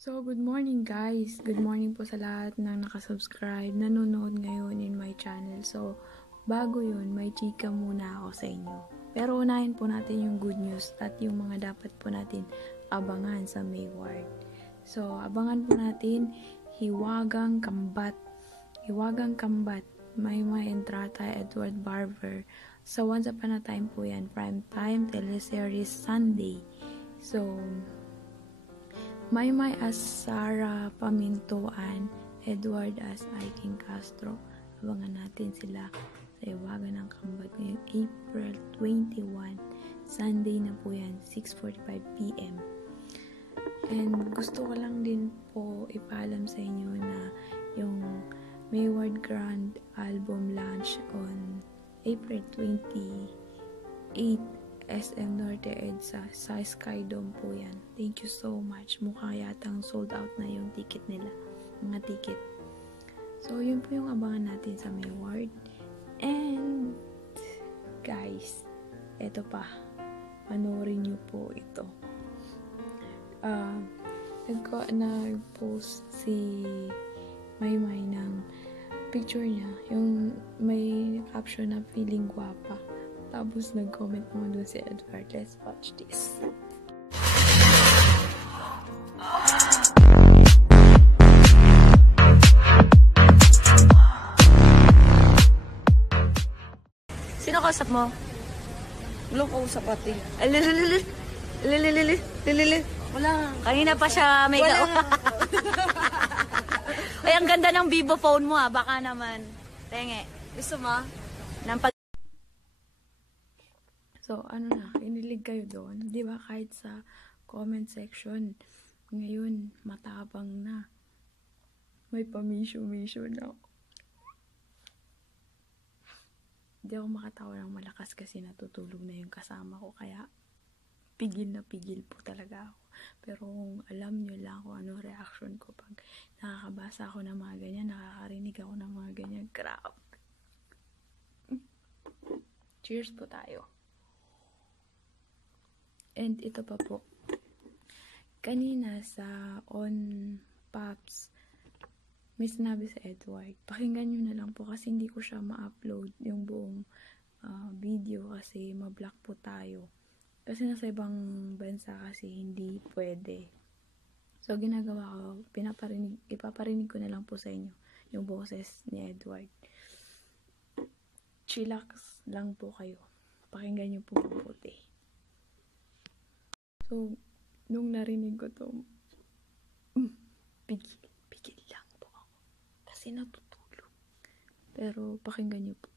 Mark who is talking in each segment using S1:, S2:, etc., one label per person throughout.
S1: So, good morning guys. Good morning po sa lahat ng nakasubscribe, nanonood ngayon in my channel. So, bago yun, may chika muna ako sa inyo. Pero unahin po natin yung good news at yung mga dapat po natin abangan sa Mayward. So, abangan po natin Hiwagang Kambat. Hiwagang Kambat. May mga entrata Edward Barber. So, once upon a time po yan. Prime time teleseries Sunday. So, may may as Sara Pamintuan, Edward as Aiking Castro. Abangan natin sila sa Iwagan ng Kambat ngayong April 21. Sunday na po yan, 6.45pm. And gusto ko lang din po ipaalam sa inyo na yung Mayward Grand Album launch on April 28 SM Norte EDSA sa Sky Dome po yan. Thank you so much. Mukha yatang sold out na yung ticket nila. Mga ticket. So, yun po yung abangan natin sa Mayward. And, guys, eto pa. Panoorin nyo po ito. Uh, nag- nag-post si Maymay ng picture niya. Yung may caption na feeling guwapa. Tapos nag-comment naman doon si Edward. Let's watch this.
S2: Sino kausap mo?
S3: Wala ko sa pati.
S2: Alililili. Alililili. Alilili.
S3: Wala.
S2: Kanina pa siya may
S3: Wala.
S2: Ay, ang ganda ng Vivo phone mo ah. Baka naman. Tenge.
S3: Gusto mo?
S2: Nang pag...
S1: So, ano na, inilig kayo doon. Di ba kahit sa comment section, ngayon, matabang na. May pamisyo-misyo na. Hindi ako makatawa ng malakas kasi natutulog na yung kasama ko. Kaya, pigil na pigil po talaga ako. Pero kung alam nyo lang kung ano reaction ko pag nakakabasa ako ng mga ganyan, nakakarinig ako ng mga ganyan, crap. Cheers po tayo. And ito pa po. Kanina sa On Pops, may sinabi sa Edward. Pakinggan nyo na lang po kasi hindi ko siya ma-upload yung buong ah, video kasi ma-block po tayo. Kasi nasa ibang bansa kasi hindi pwede. So, ginagawa ko, pinaparinig, ipaparinig ko na lang po sa inyo yung boses ni Edward. Chillax lang po kayo. Pakinggan nyo po mabuti. So, nung narinig ko to, pigil, pigil lang po ako. Kasi natutulog. Pero, pakinggan nyo po.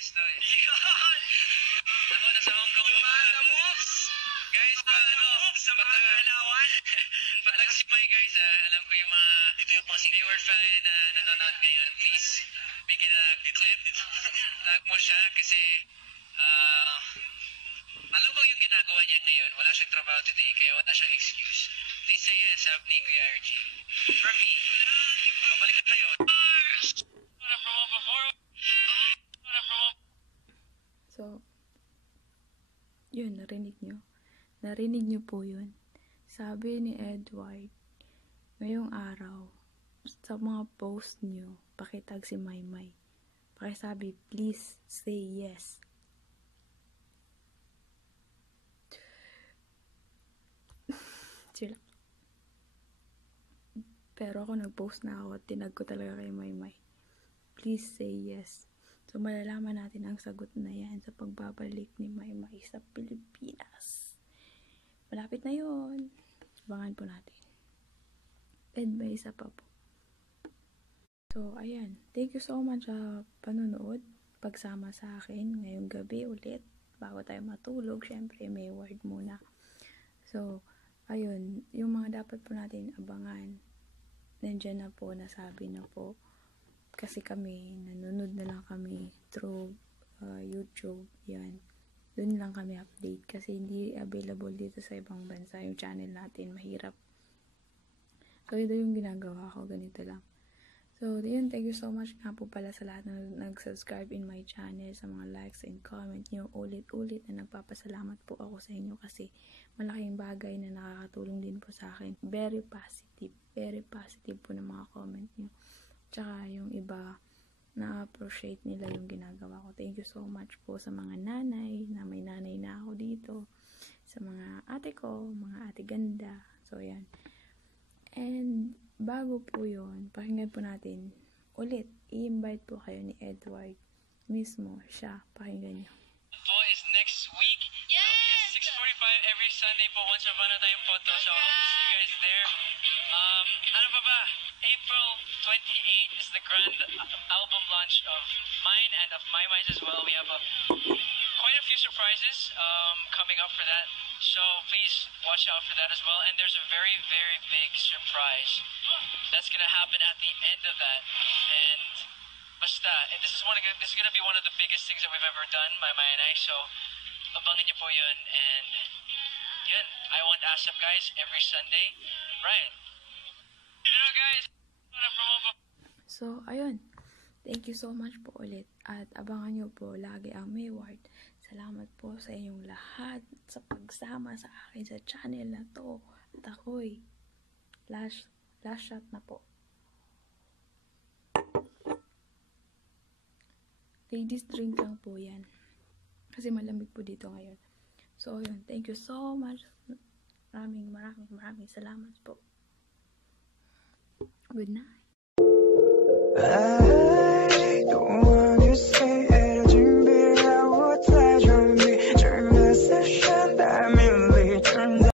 S4: Na eh. Yan! Ako nasa Hong Kong. Tumata moves! Guys, pa, ano, sa mga kalawan. Patag si May guys ah. Alam ko yung mga, ito yung mga Mayward family na nanonood ngayon. Please, bigyan na clip. Tag mo siya kasi, ah, alam ko yung ginagawa niya ngayon. Wala siyang trabaho today, kaya wala siyang excuse. Please say yes, sabi ni Kuya RG. For me, uh, balik na tayo.
S1: So, yun, narinig nyo. Narinig nyo po yun. Sabi ni Edward, ngayong araw, sa mga post nyo, pakitag si Maymay. Pakisabi, please say yes. Chill. Pero ako nag-post na ako at tinag ko talaga kay Maymay. Please say yes. So, malalaman natin ang sagot na yan sa pagbabalik ni Maymay sa Pilipinas. Malapit na yon. Abangan po natin. And may isa pa po. So, ayan. Thank you so much sa panonood. Pagsama sa akin ngayong gabi ulit. Bago tayo matulog, syempre may word muna. So, ayun. Yung mga dapat po natin abangan nandyan na po, nasabi na po. Kasi kami, nanonood na lang kami through uh, YouTube. Yan. Doon lang kami update kasi hindi available dito sa ibang bansa yung channel natin. Mahirap. So, ito yung ginagawa ko. Ganito lang. So, yun, thank you so much nga po pala sa lahat na nag-subscribe in my channel, sa mga likes and comment nyo. Ulit-ulit na nagpapasalamat po ako sa inyo kasi malaking bagay na nakakatulong din po sa akin. Very positive. Very positive po ng mga comment nyo. Tsaka yung iba, na-appreciate nila yung ginagawa ko. Thank you so much po sa mga nanay, na may nanay na ako dito. Sa mga ate ko, mga ate ganda. So, yan. And, bago po yon pakinggan po natin ulit. I-invite po kayo ni Edward mismo. Siya, pakinggan nyo.
S4: po is next week. Yes! 6.45 every Sunday po. Once upon a time po to. So, hope to see you guys there. Um? April 28 is the grand album launch of mine and of My Minds as well. We have a, quite a few surprises um, coming up for that. So, please watch out for that as well. And there's a very, very big surprise that's gonna happen at the end of that. And Basta, this is one of, this is gonna be one of the biggest things that we've ever done, my Maya and I. So, abangan niyo po yun. And, yun, I want ASAP guys every Sunday. Ryan.
S1: So, ayun. Thank you so much po ulit. At abangan nyo po lagi ang Mayward. Salamat po sa inyong lahat sa pagsama sa akin sa channel na to. At ako'y last, last shot na po. Ladies drink lang po yan. Kasi malamig po dito ngayon. So, yun. Thank you so much. Maraming, maraming, maraming salamat po. Good night.
S5: Bye.